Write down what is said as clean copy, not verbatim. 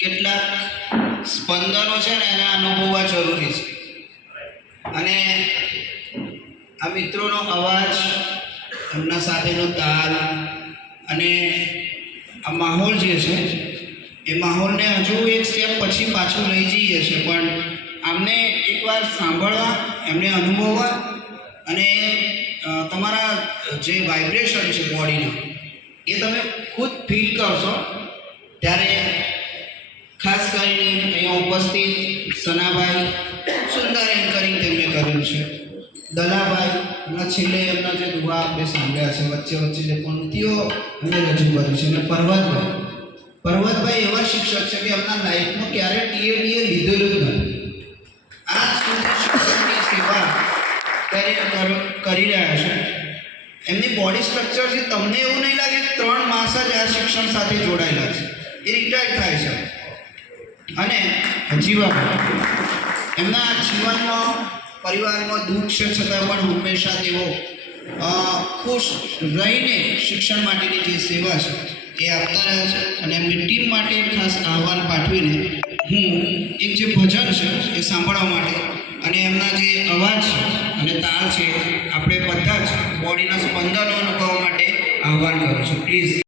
કેટલાક સ્પંદનો છે ને એને અનુભવવા જરૂરી છે. અને આ મિત્રોનો અવાજ, એમના સાથેનો તાલ અને આ માહોલ જે છે એ માહોલને હજુ એક સ્ટેપ પછી પાછું લઈ જઈએ છીએ, પણ આમને એકવાર સાંભળવા, એમને અનુભવવા અને તમારા જે વાઇબ્રેશન છે બોડીના એ તમે ખુદ ફીલ કરશો ત્યારે ખાસ કરીને અહીંયા ઉપસ્થિત સનાભાઈ સુંદર એન્કરિંગ તેમને કર્યું છે. દલાભાઈ એમના છેલ્લે એમના જે દુઆ આપણે સાંભળ્યા છે, વચ્ચે વચ્ચે જે પંક્તિઓ એમને રજૂ કરી છે. અને પર્વતભાઈ એવા શિક્ષક છે કે એમના લાઈફમાં ક્યારે ટીએ લીધેલું જ નથી. આજ સુધી શિક્ષણની સેવા કરી રહ્યા છે. એમની બોડી સ્ટ્રક્ચરથી તમને એવું નહીં લાગે કે 3 માસ જ આ શિક્ષણ સાથે જોડાયેલા છે. એ રિટાયર થાય છે. અને જીવાભાઈ એમના જીવનમાં પરિવારમાં દુઃખ છે છતાં પણ હંમેશા તેઓ ખુશ રહીને શિક્ષણ માટેની જે સેવા છે એ આપતા રહ્યા છે. અને એમની ટીમ માટે ખાસ આહ્વાન પાઠવીને હું એક જે ભજન છે એ સાંભળવા માટે અને એમના જે અવાજ છે અને તાલ છે આપણે બધા જ બોડીના સ્પંદનો અનુભવવા માટે આહ્વાન કરું છું. પ્લીઝ.